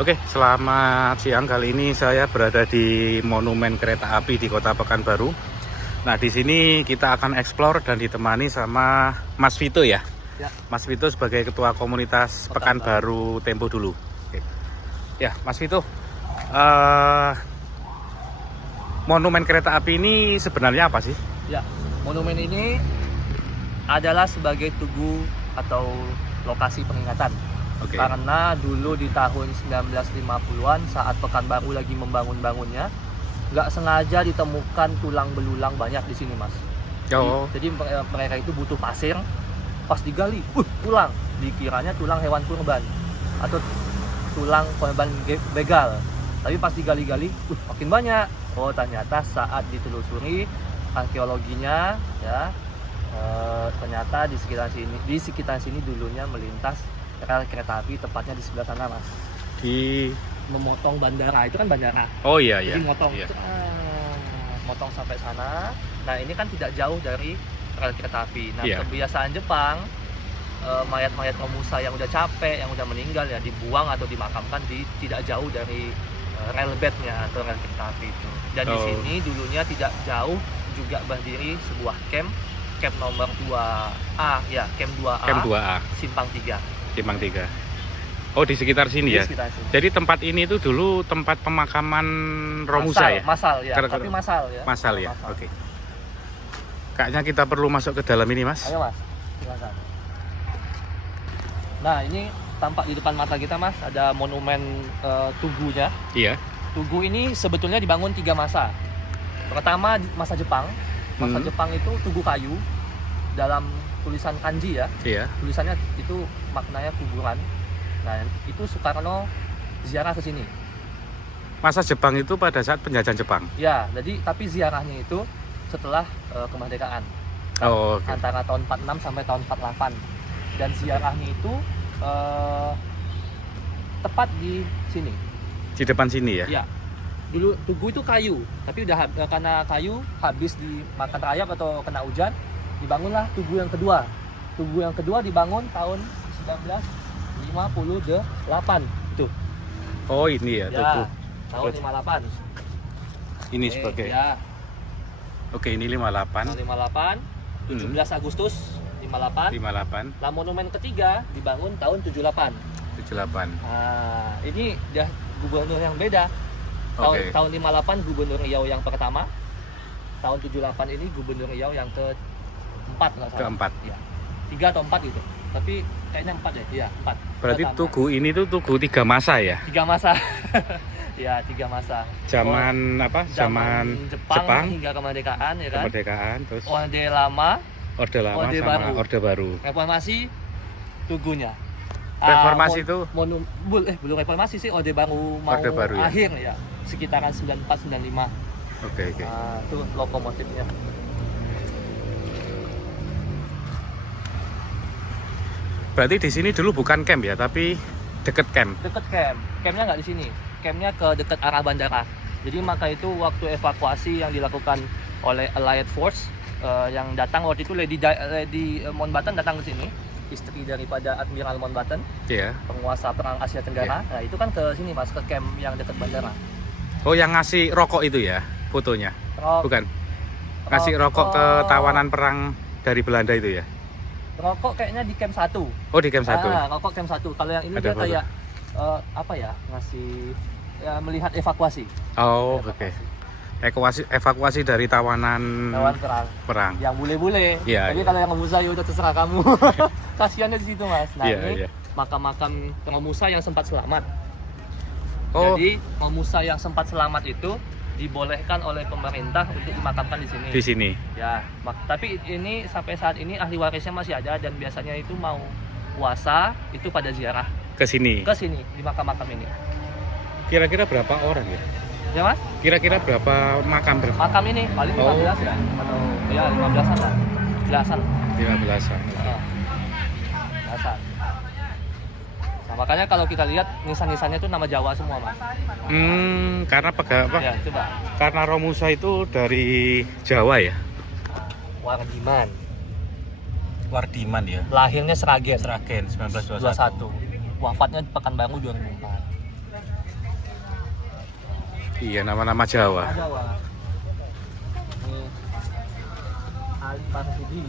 Oke, selamat siang. Kali ini saya berada di Monumen Kereta Api di Kota Pekanbaru. Nah, di sini kita akan explore dan ditemani sama Mas Vito ya. Ya. Mas Vito sebagai Ketua Komunitas Pekanbaru Tempo dulu. Oke. Ya, Mas Vito. Monumen Kereta Api ini sebenarnya apa sih? Ya, monumen ini adalah sebagai tugu atau lokasi peringatan. Oke. Karena dulu di tahun 1950-an saat Pekanbaru lagi membangun-bangunnya, nggak sengaja ditemukan tulang belulang banyak di sini, Mas. Oh. Jadi mereka itu butuh pasir, pas digali, tulang. Dikiranya tulang hewan kurban atau tulang korban begal. Tapi pas digali-gali, makin banyak. Oh, ternyata saat ditelusuri arkeologinya, ya, ternyata di sekitar sini dulunya melintas rel kereta api, tepatnya di sebelah sana, Mas. Di Memotong bandara, itu kan bandara. Oh iya iya. Jadi motong, Iya. motong sampai sana. Nah, ini kan tidak jauh dari rel kereta api. Nah, Iya. kebiasaan Jepang, mayat-mayat Romusa yang udah capek, yang udah meninggal ya dibuang atau dimakamkan di tidak jauh dari rel bednya atau rel kereta api itu. Dan di sini dulunya tidak jauh juga berdiri sebuah camp nomor 2A ya, camp 2A. Camp 2A. Simpang 3. Simpang 3. Oh, di sekitar sini ya. Sekitar sini. Jadi tempat ini tuh dulu tempat pemakaman Romusa ya? Masal ya, tapi masal ya. Masal ya, oke. Kayaknya kita perlu masuk ke dalam ini, Mas. Ayo, Mas, silakan. Nah, ini tampak di depan mata kita, Mas, ada monumen tugunya. Iya. Tugu ini sebetulnya dibangun 3 masa. Pertama masa Jepang. Masa Jepang itu tugu kayu dalam tulisan kanji ya. Iya. Tulisannya itu maknanya kuburan. Nah, itu Soekarno ziarah ke sini. Masa Jepang itu pada saat penjajahan Jepang. Ya, jadi tapi ziarahnya itu setelah kemerdekaan. Oh, oke. Antara tahun 46 sampai tahun 48. Dan ziarahnya itu tepat di sini. Di depan sini ya? Ya. Dulu tugu itu kayu, tapi udah karena kayu habis dimakan rayap atau kena hujan, dibangunlah tugu yang kedua. Tugu yang kedua dibangun tahun 1958. Tuh. Oh, ini ya, tugu. Tahun 58. Ini sebagai. Ya. Oke, ini 58. Tahun 58, 17 Agustus 58. 58. Lah monumen ketiga dibangun tahun 78. 78. Nah, ini udah gubernur yang beda. Oke. Tahun 58 Gubernur Riau yang pertama. Tahun 78 ini Gubernur Riau yang keempat nggak salah. Keempat. Ya. 3 atau 4 gitu. Tapi kayaknya 4 ya. Iya, 4. Berarti Pertama. tugu ini tuh tugu 3 masa ya? 3 masa. Ya, 3 masa. Zaman apa? Zaman Jepang hingga kemerdekaan ya kan. kemerdekaan, terus Orde Lama, Orde Lama Orde sama Baru. Orde Baru. Reformasi tugunya. Reformasi itu belum reformasi sih, Orde Baru mau Orde Baru ya? akhir ya. Sekitaran 94-95. Oke. Nah, itu lokomotifnya. Berarti di sini dulu bukan camp ya, tapi deket camp. Deket camp. Campnya nggak di sini. Campnya ke dekat arah bandara. Jadi maka itu waktu evakuasi yang dilakukan oleh Allied Force yang datang waktu itu Lady Mountbatten datang ke sini, istri daripada Admiral Mountbatten, Iya. penguasa perang Asia Tenggara. Nah, itu kan ke sini Mas, ke camp yang dekat bandara. Oh, yang ngasih rokok itu ya fotonya? Bukan. Ngasih rokok ke tawanan perang dari Belanda itu ya? Rokok kayaknya di camp 1. Oh, di camp 1. Ah, rokok camp 1. Kalau yang ini Ada dia kayak apa ya? Ngasih ya, melihat evakuasi. Oh, oke. Evakuasi dari tawanan Lawan perang. Yang bule-bule. Iya, Tapi iya. kalau yang Romusa ya udah terserah kamu. Kasiannya di situ, Mas. Nah, Iya, ini iya. makam-makam Romusa yang sempat selamat. Oh, Jadi Romusa yang sempat selamat itu dibolehkan oleh pemerintah untuk dimakamkan di sini. di sini. Ya, tapi ini sampai saat ini ahli warisnya masih ada dan biasanya itu mau puasa itu pada ziarah Ke sini. ke sini di makam-makam ini. Kira-kira berapa orang ya? Ya, Mas? Kira-kira berapa makam Makam ini paling 15 ya atau ya 15-an lah. Belasan. 15-an. Belasan. Nah, makanya kalau kita lihat nisan-nisannya itu nama Jawa semua, Mas. Karena apa? Ya, coba. Karena Romusa itu dari Jawa ya? Wardiman. Wardiman ya. Lahirnya Sragen. Sragen 1921. 21. Wafatnya di Pekanbaru 2004. Iya, nama-nama Jawa. Jawa. Ini Ali Marsudi.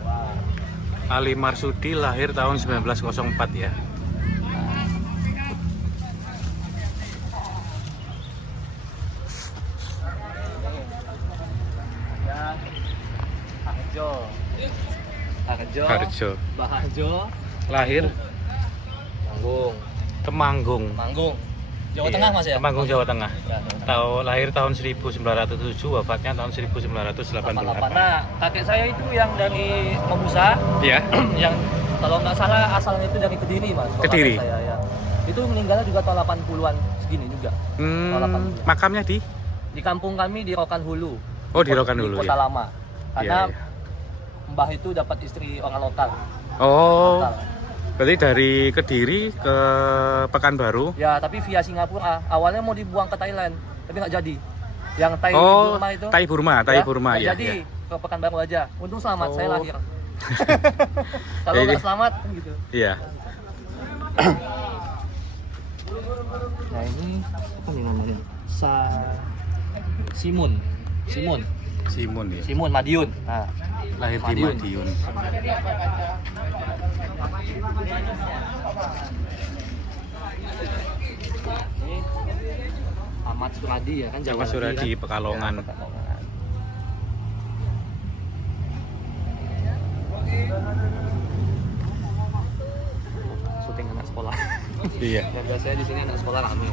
Wow. Ali Marsudi lahir tahun 1904 ya. Harjo. Harjo. Mbah Harjo. Lahir Manggung. Temanggung. Manggung. Jawa Iya, Tengah Mas ya? Temanggung, Jawa Tengah. Ya, Jawa Tengah. Lahir tahun 1907, wafatnya tahun 1988. Nah, kakek saya itu yang dari Mamusa, Iya. yang kalau nggak salah asalnya itu dari Kediri Mas. Kalau Kediri. kakek saya ya. Itu meninggalnya juga tahun 80-an segini juga. Makamnya di Di kampung kami di Rokan Hulu. Oh, di Rokan Hulu, Kota ya. Lama. Karena Iya, iya. Mbah itu dapat istri orang lokal. Oh, Lokal. berarti dari Kediri ke Pekanbaru. Ya, tapi via Singapura. Awalnya mau dibuang ke Thailand, tapi nggak jadi. Yang Thai Oh, Burma itu. Thai Burma, Thai Burma nggak ya. jadi Ya. ke Pekanbaru aja. Untung selamat, saya Oh. lahir. Kalau Jadi- nggak selamat kan gitu. Iya. Nah ini apa nih namanya? Simun, Simun ya. Simun Madiun. Nah, Lahir di Madiun. Madiun. ini Ahmad Suradi ya kan Jawa Ahmad Suradi, kan? Pekalongan. Ya, Pekalongan. Syuting anak sekolah. Iya. Ya biasanya di sini anak sekolah rame.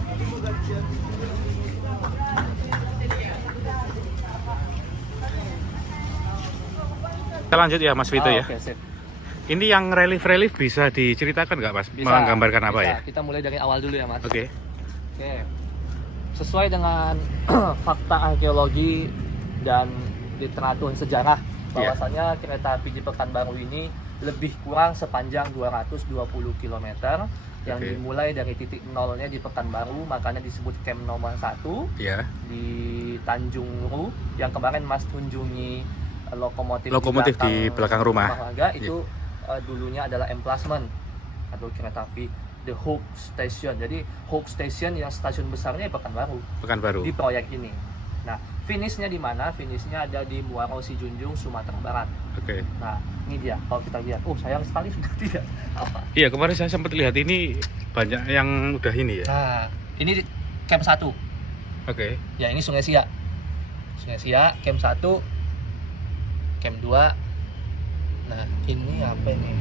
Kita lanjut ya Mas Vito ya. Oke, sip. Ini yang relief bisa diceritakan nggak Mas? Bisa, Menggambarkan apa bisa. ya? Kita mulai dari awal dulu ya Mas. Oke. Oke. Sesuai dengan fakta arkeologi dan literatur sejarah bahwasanya kereta api di Pekanbaru ini lebih kurang sepanjang 220 km yang Oke. dimulai dari titik nolnya di Pekanbaru, makanya disebut camp nomor 1 Ya. di Tanjung Ru yang kemarin Mas kunjungi Lokomotif di belakang rumah. warga itu dulunya adalah emplacement atau kereta api The Hope Station. Jadi Hope Station yang stasiun besarnya di Pekanbaru Pekanbaru. di proyek ini. Nah, finishnya di mana? Finishnya ada di Muaro Sijunjung, Sumatera Barat. Oke. Nah, ini dia. Kalau kita lihat, oh sayang sekali sudah tidak apa. Iya, kemarin saya sempat lihat ini banyak yang udah ini ya. Nah, ini camp 1. Oke. Ya, ini Sungai Siak. Sungai Siak, camp 1, camp 2. Nah, ini apa ini?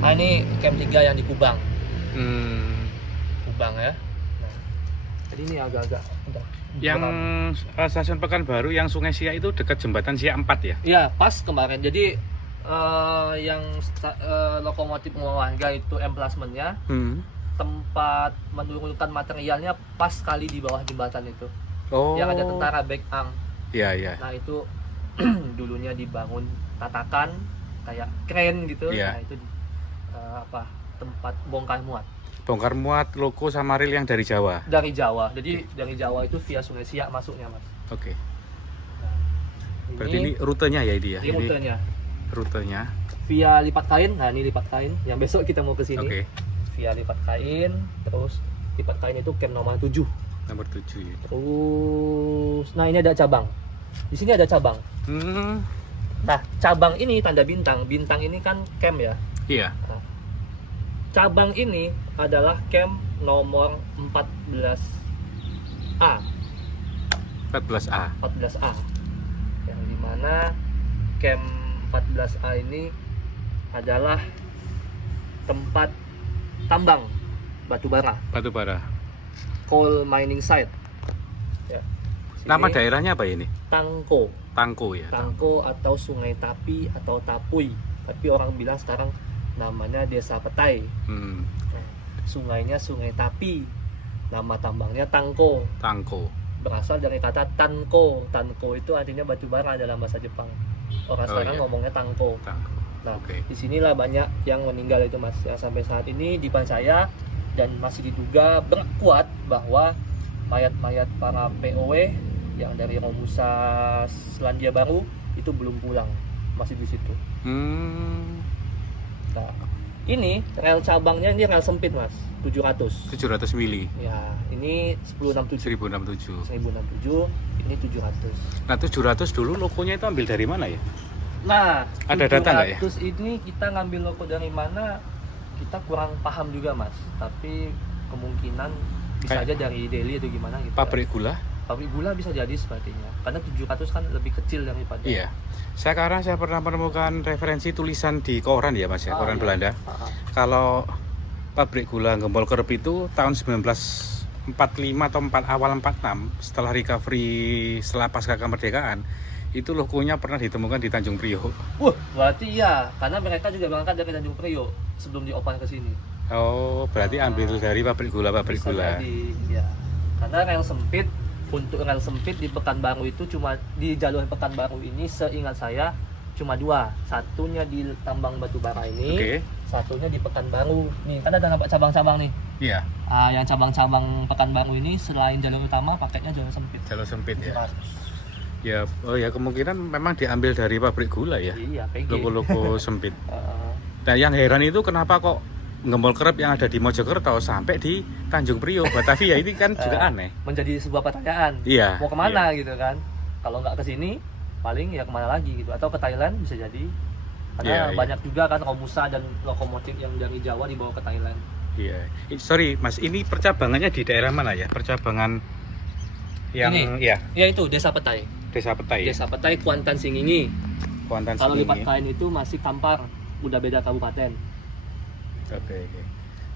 Nah, ini camp 3 yang di Kubang. Kubang ya. Nah, jadi ini agak-agak bentar. Yang stasiun Pekanbaru yang Sungai Siak itu dekat jembatan Siak 4 ya? Iya, pas kemarin. Jadi yang lokomotif Muarangga itu emplacement-nya, tempat menurunkan materialnya pas sekali di bawah jembatan itu. Oh. Yang ada tentara Baekang. Iya, iya. Nah, itu dulunya dibangun tatakan kayak kren gitu. Iya. Nah, itu tempat bongkar muat Bongkar muat loko sama rel yang dari Jawa. dari Jawa. Jadi dari Jawa itu via Sungai Siak masuknya, Mas. Oke. Berarti ini rutenya ya ini ya? ini rutenya. Rutenya. Via lipat kain. Nah, ini lipat kain yang besok kita mau ke sini. Oke. Via lipat kain, terus lipat kain itu camp nomor 7. Nomor 7 ya. Terus nah ini ada cabang. Di sini ada cabang. Nah, cabang ini tanda bintang. Bintang ini kan camp ya. Iya. Nah, cabang ini adalah camp nomor 14A. 14A. 14A. Yang dimana camp 14A ini adalah tempat tambang batu bara, Batu bara. coal mining site. Ya. Sini, Nama daerahnya apa ini? Tangko. Tangko ya. Tangko atau Sungai Tapi atau Tapui. Tapi orang bilang sekarang namanya Desa Petai. Hmm. Nah, sungainya Sungai Tapi. Nama tambangnya Tangko. Tangko. Berasal dari kata Tanko. Tanko itu artinya batu bara dalam bahasa Jepang. Orang sekarang iya. ngomongnya Tangko. Tangko. Nah, Oke. disinilah banyak yang meninggal itu Mas. Yang sampai saat ini dipercaya dan masih diduga berkuat bahwa mayat-mayat para POW yang dari Romusa Selandia Baru itu belum pulang, masih di situ. Hmm. Nah, Ini rel cabangnya ini rel sempit mas, 700. 700 mili. Ya, ini 1067. 1067. 1067, ini 700. Nah 700 dulu logonya itu ambil dari mana ya? Nah, Ada data nggak ya? 700 ini kita ngambil logo dari mana? Kita kurang paham juga mas. Tapi kemungkinan bisa aja dari Delhi atau gimana gitu. Pabrik gula? Pabrik gula bisa jadi sepertinya. Karena 700 kan lebih kecil daripada. Iya. Karena saya pernah menemukan referensi tulisan di koran ya mas ya, koran iya. Belanda. Kalau pabrik gula Gembol Kerep itu tahun 1945 atau awal 46 setelah recovery setelah pasca kemerdekaan itu logonya pernah ditemukan di Tanjung Priok. Wah, berarti iya, karena mereka juga berangkat dari Tanjung Priok sebelum diopan ke sini. Oh, berarti ambil dari pabrik gula Bisa jadi, ya. Karena rel sempit, untuk rel sempit di Pekanbaru itu cuma di jalur Pekanbaru ini seingat saya cuma 2. Satunya di tambang batu bara ini, Oke. satunya di Pekanbaru. Nih, kan ada cabang-cabang nih. Iya, Yang cabang-cabang Pekanbaru ini selain jalur utama pakainya jalur sempit. jalur sempit ya. 700. Ya, oh ya kemungkinan memang diambil dari pabrik gula ya. Iya, PG. Logo-logo sempit. Uh, Nah, yang heran itu kenapa kok Gembol Kerep yang ada di Mojokerto sampai di Tanjung Priok, Batavia ini kan juga aneh. menjadi sebuah pertanyaan. Iya. Mau kemana gitu kan? Kalau nggak ke sini, paling ya kemana lagi gitu? Atau ke Thailand bisa jadi. Karena Iya, banyak juga kan Romusa dan lokomotif yang dari Jawa dibawa ke Thailand. Iya. Sorry Mas, ini percabangannya di daerah mana ya? Percabangan yang Ini? ya Ya itu Desa Petai. Desa Petai. Desa Petai Kuantan Singingi. Kuantan Kalau di Singingi. Patkain itu masih Kampar, udah beda kabupaten. Oke.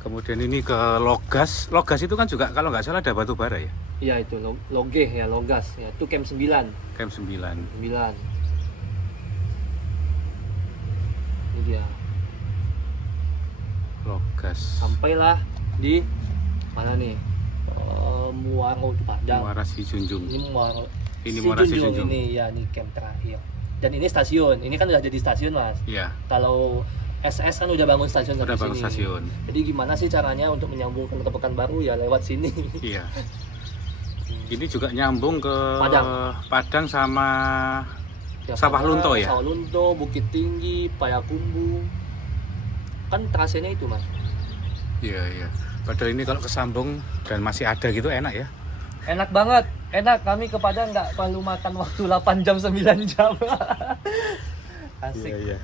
Kemudian ini ke Logas. Logas itu kan juga kalau nggak salah ada batu bara ya. Iya itu Loge ya, Logas ya. Itu Camp 9. Camp 9. 9. Ini dia. Logas. Sampailah di mana nih? Muaro Padang. Muara Sijunjung. Ini Muaro. Ini Muara Sijunjung. Ini ya, ini camp terakhir. Dan ini stasiun. Ini kan udah jadi stasiun, Mas. Iya. Kalau SS kan udah bangun stasiun Udah sampai bangun sini. stasiun. Jadi gimana sih caranya untuk menyambungkan ke Pekanbaru ya lewat sini. Iya. Ini juga nyambung ke Padang. sama Ya, Sawah Lunto ya? Sawah Lunto, Bukit Tinggi, Payakumbuh. Kan trasenya itu, Mas. Iya. Padahal ini kalau kesambung dan masih ada gitu enak ya. Enak banget. Enak, kami ke Padang nggak perlu makan waktu 8 jam 9 jam. Asik. Iya.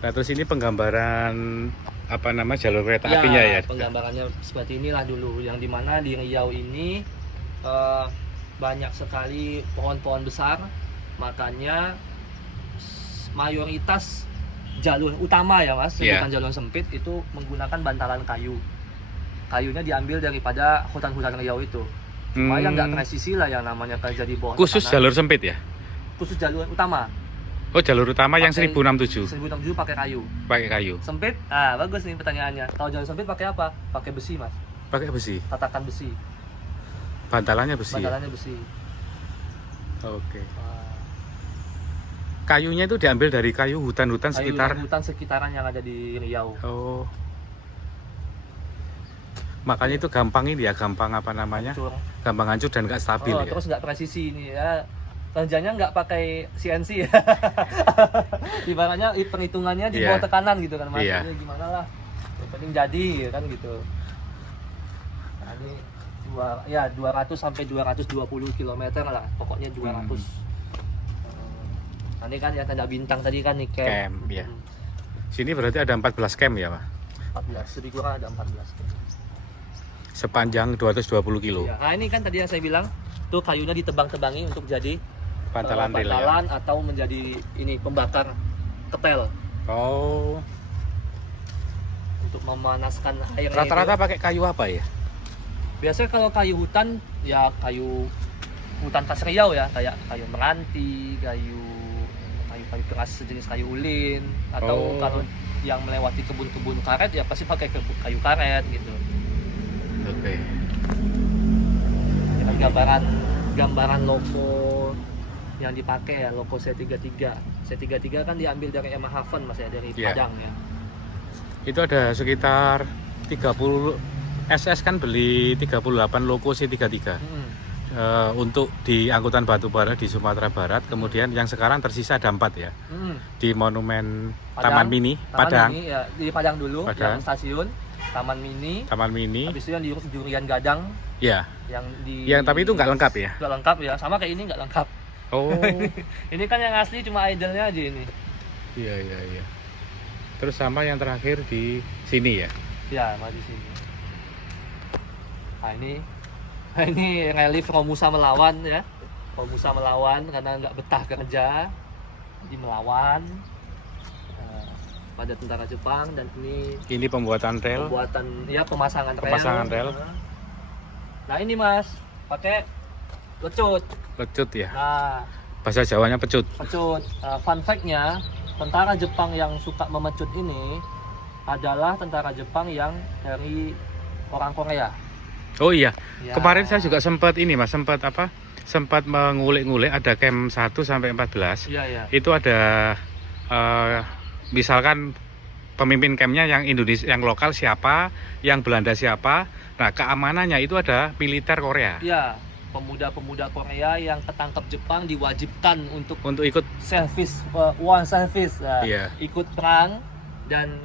Nah, terus ini penggambaran apa nama jalur kereta apinya ya? Penggambarannya seperti inilah dulu, yang dimana di Riau ini banyak sekali pohon-pohon besar, makanya mayoritas jalur utama ya mas, bukan jalur sempit itu menggunakan bantalan kayu. Kayunya diambil daripada hutan-hutan Riau itu. Cuma yang nggak presisi lah yang namanya kerja di bawah. Khusus jalur sempit ya? Khusus jalur utama. Oh, jalur utama yang Pakai 1067. 1067 pakai kayu. Pakai kayu. Sempit? Bagus nih pertanyaannya. Kalau jalur sempit pakai apa? Pakai besi, Mas. Pakai besi. Tatakan besi. Bantalannya besi. Bantalannya besi. Oke. Kayunya itu diambil dari kayu hutan-hutan sekitar. Hutan sekitaran yang ada di Riau. Oh. Makanya itu gampang ini ya, gampang apa namanya? Hancur. Gampang hancur dan nggak stabil ya. Terus nggak presisi ini ya. Kerjanya nggak pakai CNC ya. Ibaratnya perhitungannya di bawah tekanan gitu kan, Mas. Iya. Jadi gimana lah. Yang penting jadi kan gitu. Nah, ini 200 sampai 220 km lah. Pokoknya 200. Nanti kan ya tanda bintang tadi kan nih camp. Ya. Sini berarti ada 14 camp ya, Pak? 14, lebih kurang ada 14 camp. Sepanjang 220 kilo. Ya. Nah, ini kan tadi yang saya bilang, tuh kayunya ditebang-tebangi untuk jadi bantalan rel ya? Atau menjadi ini pembakar ketel. Oh. Untuk memanaskan air. Rata-rata pakai kayu apa ya? Biasanya kalau kayu hutan ya kayu hutan khas Riau ya, kayak kayu meranti, kayu keras sejenis kayu ulin, atau kalau yang melewati kebun-kebun karet ya pasti pakai kayu karet gitu. Oke. Gambaran logo yang dipakai ya, logo C33. C33 kan diambil dari Emma Haven Mas ya, dari Padang ya. Itu ada sekitar 30 SS kan beli 38 logo C33. untuk di angkutan batu bara di Sumatera Barat. Kemudian yang sekarang tersisa ada 4 ya. Di Monumen Taman Mini Padang. Mini, ya, di Padang dulu, Padang. yang stasiun Taman Mini. Taman Mini. Habis itu yang di Durian Gadang. Ya. Yang Tapi itu nggak lengkap ya? Nggak lengkap ya, sama kayak ini nggak lengkap. Oh. Ini kan yang asli cuma idolnya aja ini. Iya. Terus sama yang terakhir di sini ya? Ya, di sini. Nah ini relief Romusa melawan ya. Romusa melawan karena nggak betah kerja, jadi melawan pada tentara Jepang. Dan Ini pembuatan rel. Pemasangan rel. Nah ini Mas, pakai lecut. Lecut ya. Nah, Bahasa Jawanya pecut. Fun fact-nya, tentara Jepang yang suka memecut ini adalah tentara Jepang yang dari orang Korea. Oh iya. Ya. Kemarin saya juga sempat sempat mengulik-ngulik ada camp 1 sampai 14. Iya. Itu ada misalkan pemimpin campnya yang Indonesia, yang lokal siapa, yang Belanda siapa. Nah, keamanannya itu ada militer Korea. Iya, pemuda-pemuda Korea yang ketangkep Jepang diwajibkan untuk ikut service, one service, Iya. ikut perang. Dan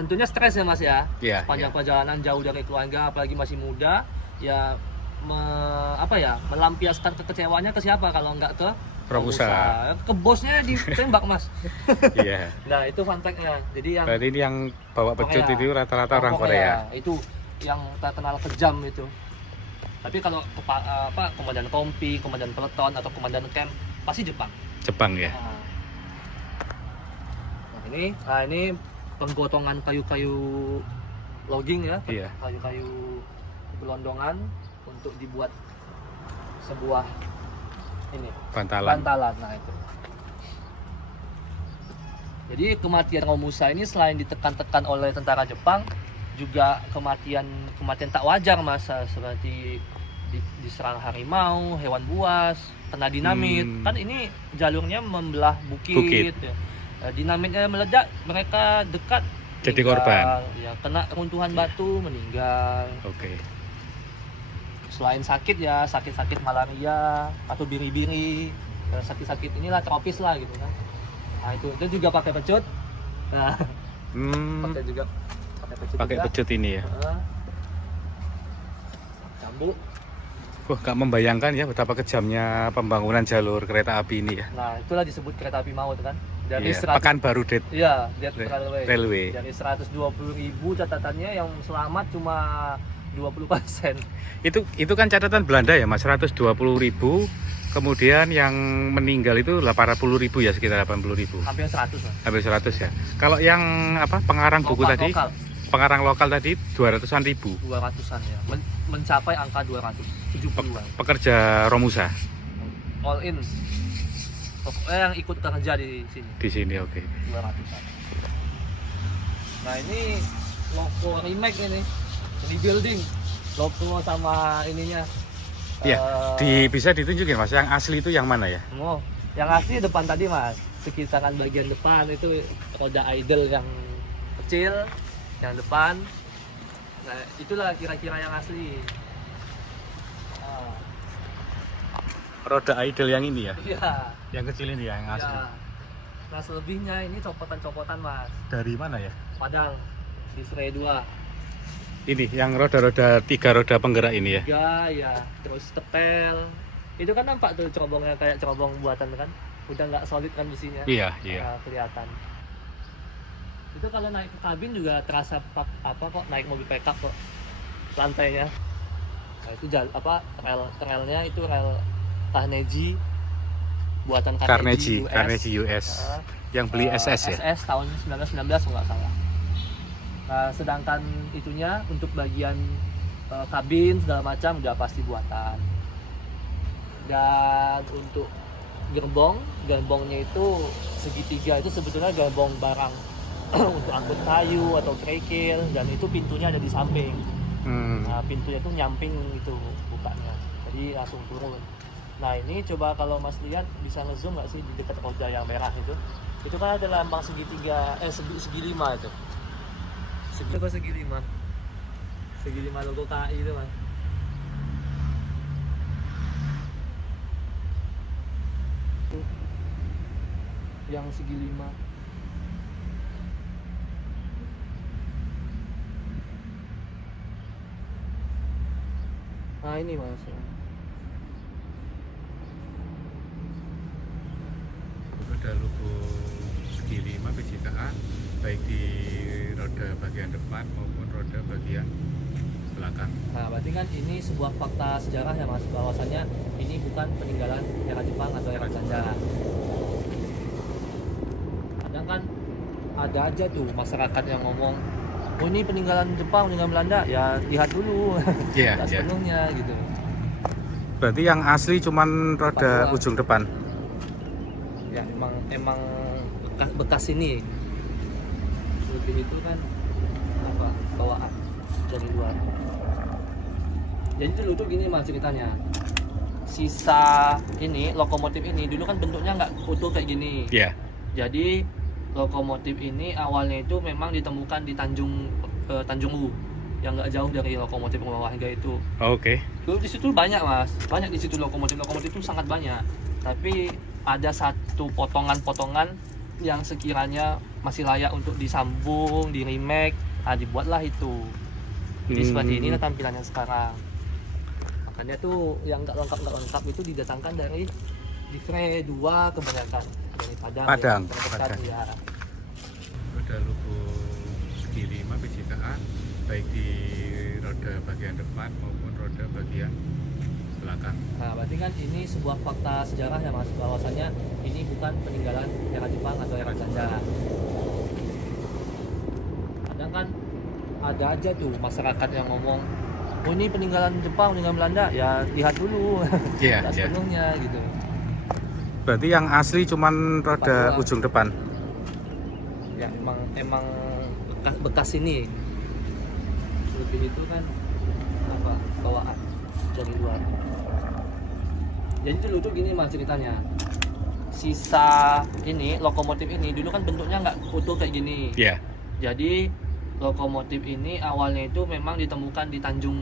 tentunya stres ya Mas ya. Iya, Sepanjang iya. perjalanan jauh dari keluarga, apalagi masih muda, ya melampiaskan kekecewaannya ke siapa kalau nggak ke Romusa. ke bosnya ditembak Mas. Iya. Nah itu fun fact-nya. Jadi Berarti ini yang bawa pecut Korea. itu rata-rata orang Korea. Itu yang terkenal kejam itu. Tapi kalau komandan kompi, komandan peleton atau komandan camp pasti Jepang. Jepang ya. Nah ini penggotongan kayu-kayu logging ya. Iya. Kayu-kayu gelondongan untuk dibuat sebuah Bantalan. Nah itu. Jadi kematian Romusa ini selain ditekan-tekan oleh tentara Jepang, juga kematian tak wajar Mas, seperti diserang harimau, hewan buas, kena dinamit. Kan ini jalurnya membelah bukit. Ya. Dinamitnya meledak, mereka dekat Jadi meninggal. korban. Ya, kena runtuhan batu meninggal. Oke. Selain sakit ya, sakit-sakit malaria atau biri-biri, sakit-sakit inilah tropis lah gitu kan. Nah itu juga pakai pecut. Nah, Pakai pecut ini ya. Cambuk. Wah, gak membayangkan ya betapa kejamnya pembangunan jalur kereta api ini ya. Nah, itulah disebut kereta api maut kan. Dari Pekanbaru Railway. Dari 120.000 catatannya yang selamat cuma 20%. Itu kan catatan Belanda ya Mas, 120.000. Kemudian yang meninggal itu 80.000 ya, sekitar 80.000. Hampir 100 lah. Hampir 100 ya. Kalau yang pengarang buku tadi, pengarang lokal tadi 200-an ribu. 200-an ya. Mencapai angka 270-an. Pekerja Romusa. All in. Pokoknya yang ikut kerja di sini. Di sini oke. 200-an. Nah, ini logo remake ini. Di building. Logo sama ininya. Iya, bisa ditunjukin Mas, yang asli itu yang mana ya? Oh, yang asli depan tadi Mas, sekitaran bagian depan itu roda idol yang kecil, yang depan. Nah, itulah kira-kira yang asli. Roda idol yang ini ya? Iya. Yang kecil ini ya, yang asli. Ya. Nah, selebihnya ini copotan-copotan Mas. Dari mana ya? Padang, di Serai 2. Ini yang roda-roda 3 roda penggerak ini ya? Ya, terus setel. Itu kan nampak tuh cerobongnya kayak cerobong buatan kan? Udah nggak solid kan besinya. Iya. Nah, kelihatan. Itu kalau naik ke kabin juga terasa kok naik mobil pickup kok lantainya. Nah, itu relnya itu rel Carnegie buatan Carnegie US. Yang beli SS ya? SS tahun 1919 nggak salah. Nah, sedangkan itunya untuk bagian kabin segala macam udah pasti buatan. Dan untuk gerbongnya itu segitiga itu sebetulnya gerbong barang untuk angkut kayu atau kerikil, dan itu pintunya ada di samping. Nah, pintunya itu nyamping itu bukanya, jadi langsung turun. Nah, ini coba kalau Mas lihat bisa ngezoom nggak sih di dekat roda yang merah itu kan ada lambang segitiga, segi 5 itu. Segi 5 logo KAI itu Mas. yang segi 5. Nah ini mas. Ada logo segi 5 PJKA baik di roda bagian depan maupun roda bagian belakang. Nah berarti kan ini sebuah fakta sejarah ya mas, bahwasanya ini bukan peninggalan era Jepang atau era Belanda. Kadang kan ada aja tuh masyarakat yang ngomong, oh ini peninggalan Jepang, peninggalan Belanda, ya lihat dulu. Iya, Tak iya. sepenuhnya gitu. Berarti yang asli cuman roda Depan ujung depan. Ya emang bekas ini. Lebih itu kan apa bawaan dari luar. Jadi dulu tuh gini mas ceritanya. Sisa ini lokomotif ini dulu kan bentuknya nggak utuh kayak gini. Iya. Jadi lokomotif ini awalnya itu memang ditemukan di Tanjung U, yang nggak jauh dari lokomotif rumah warga itu. Oke. Dulu di situ banyak mas, banyak di situ lokomotif itu sangat banyak. Tapi ada satu potongan-potongan yang sekiranya masih layak untuk disambung, di remake, dibuatlah itu. Jadi seperti inilah tampilannya sekarang. Makanya tuh yang nggak lengkap itu didatangkan dari Divre 2 kebanyakan dari Padang. Padang. Ya. Ada logo segi 5 PJKA baik di roda bagian depan maupun roda bagian belakang. Nah berarti kan ini sebuah fakta sejarah ya mas, bahwasanya ini bukan peninggalan era Jepang atau era Belanda. Kadang kan ada aja tuh masyarakat yang ngomong, oh ini peninggalan Jepang, peninggalan Belanda, ya lihat dulu. Iya, Tak iya. sepenuhnya gitu. Berarti yang asli cuman roda Depan ujung depan. Ya emang bekas ini. Lebih itu kan apa bawaan dari luar. Jadi dulu tuh gini mas ceritanya. Sisa ini lokomotif ini dulu kan bentuknya nggak utuh kayak gini. Iya. Jadi lokomotif ini awalnya itu memang ditemukan di Tanjung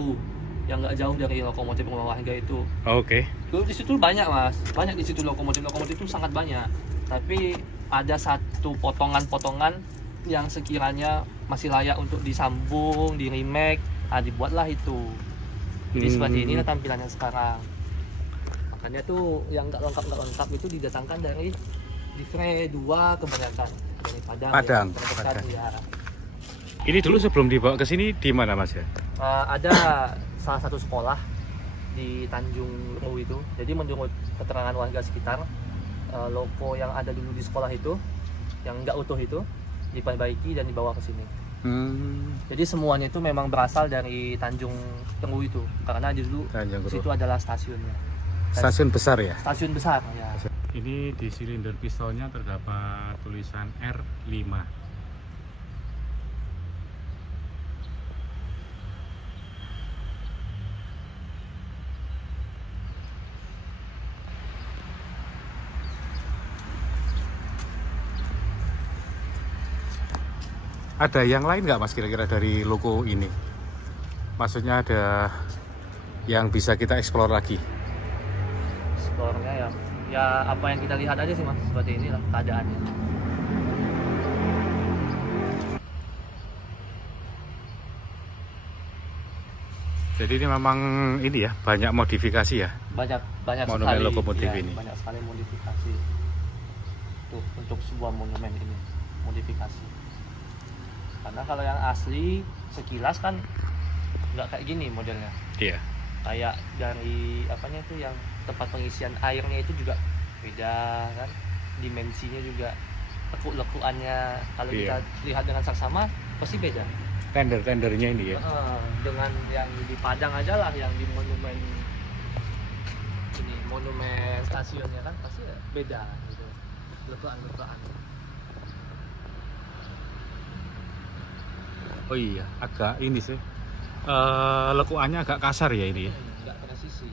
U, yang nggak jauh dari lokomotif rumah warga itu. Oke. Dulu di situ banyak mas, banyak di situ lokomotif itu sangat banyak. Tapi ada satu potongan-potongan yang sekiranya masih layak untuk disambung, di remake, dibuatlah itu. Jadi seperti inilah tampilannya sekarang. Makanya tuh yang nggak lengkap itu didatangkan dari Divre 2 kebanyakan dari Padang. Padang. Ya. Ini dulu sebelum dibawa ke sini di mana mas ya? Ada salah satu sekolah di Tanjung U itu. Jadi menurut keterangan warga sekitar, logo yang ada dulu di sekolah itu, yang nggak utuh itu, diperbaiki dan dibawa ke sini. Jadi semuanya itu memang berasal dari Tanjung U itu, karena di dulu Tanjung situ Ru. adalah stasiunnya. Stasiun besar ya? Stasiun besar ya. Ini di silinder pistonnya terdapat tulisan R5. Ada yang lain nggak mas kira-kira dari logo ini? Maksudnya ada yang bisa kita explore lagi? Skornya ya apa yang kita lihat aja sih mas, seperti inilah keadaannya. Jadi ini memang ini ya, banyak modifikasi ya? Banyak Monumen sekali lokomotif ya, ini. banyak sekali modifikasi tuh untuk sebuah monumen ini, modifikasi. Karena kalau yang asli sekilas kan nggak kayak gini modelnya. Iya. Kayak dari apanya tuh yang tempat pengisian airnya itu juga beda kan, dimensinya juga, lekuk-lekuannya kalau Iya. kita lihat dengan saksama pasti beda. Tender-tendernya ini ya? Dengan yang di Padang aja lah, yang di monumen ini, monumen stasiunnya kan pasti beda gitu, lekuan-lekuan. Oh iya, agak ini sih. Lekuannya agak kasar ya ini ya? Nggak presisi.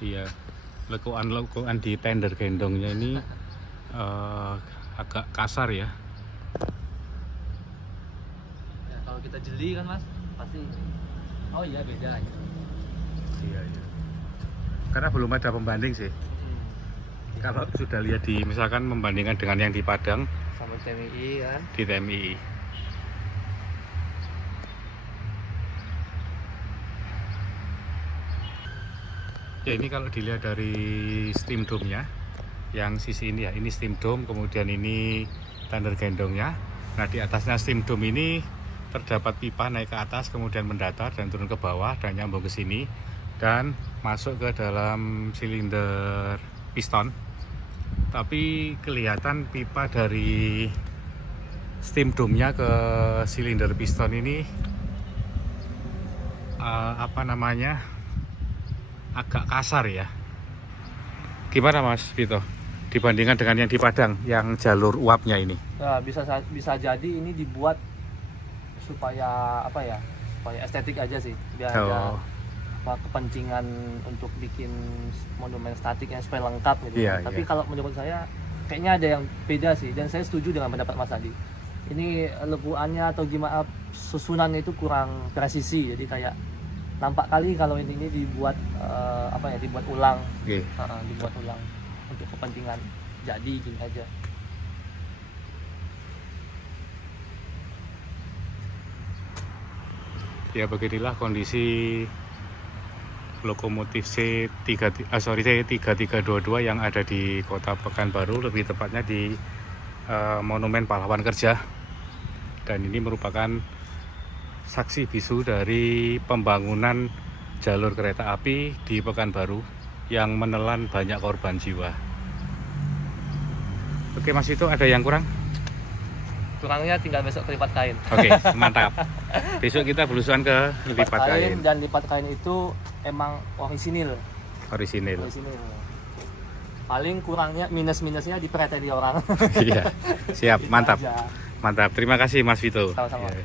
Iya. Lekuan di tender gendongnya ini agak kasar ya. Ya, kalau kita jeli kan mas, pasti oh iya beda gitu. Iya, iya. Karena belum ada pembanding sih. Kalau sudah lihat di misalkan membandingkan dengan yang di Padang sama TMI kan. di TMI. Ya ini kalau dilihat dari steam dome-nya, yang sisi ini ya, ini steam dome, kemudian ini tender gendongnya. Nah di atasnya steam dome ini terdapat pipa naik ke atas, kemudian mendatar dan turun ke bawah dan nyambung ke sini dan masuk ke dalam silinder piston. Tapi kelihatan pipa dari steam dome-nya ke silinder piston ini apa namanya, agak kasar ya. Gimana Mas Vito dibandingkan dengan yang di Padang yang jalur uapnya ini? Nah, bisa jadi ini dibuat supaya apa ya? Supaya estetik aja sih. Biar ada kepentingan untuk bikin monumen statiknya supaya lengkap gitu. Iya, Tapi iya. kalau menurut saya kayaknya ada yang beda sih, dan saya setuju dengan pendapat Mas Adi. Ini lekuannya atau gimana susunan itu kurang presisi, jadi kayak nampak kali kalau ini dibuat dibuat ulang. Oke. Dibuat ulang untuk kepentingan jadi gini aja. Ya beginilah kondisi lokomotif C3322 yang ada di Kota Pekanbaru, lebih tepatnya di Monumen Pahlawan Kerja. Dan ini merupakan saksi bisu dari pembangunan jalur kereta api di Pekanbaru yang menelan banyak korban jiwa. Oke Mas Vito, ada yang kurang? Kurangnya tinggal besok kelipat kain. Oke, mantap. Besok kita belusuan ke lipat kain. Dan lipat kain itu emang orisinil. Orisinil. Paling kurangnya minusnya dipreteli orang. Iya, siap, mantap. Aja. Mantap. Terima kasih Mas Vito. Sama-sama. Ya.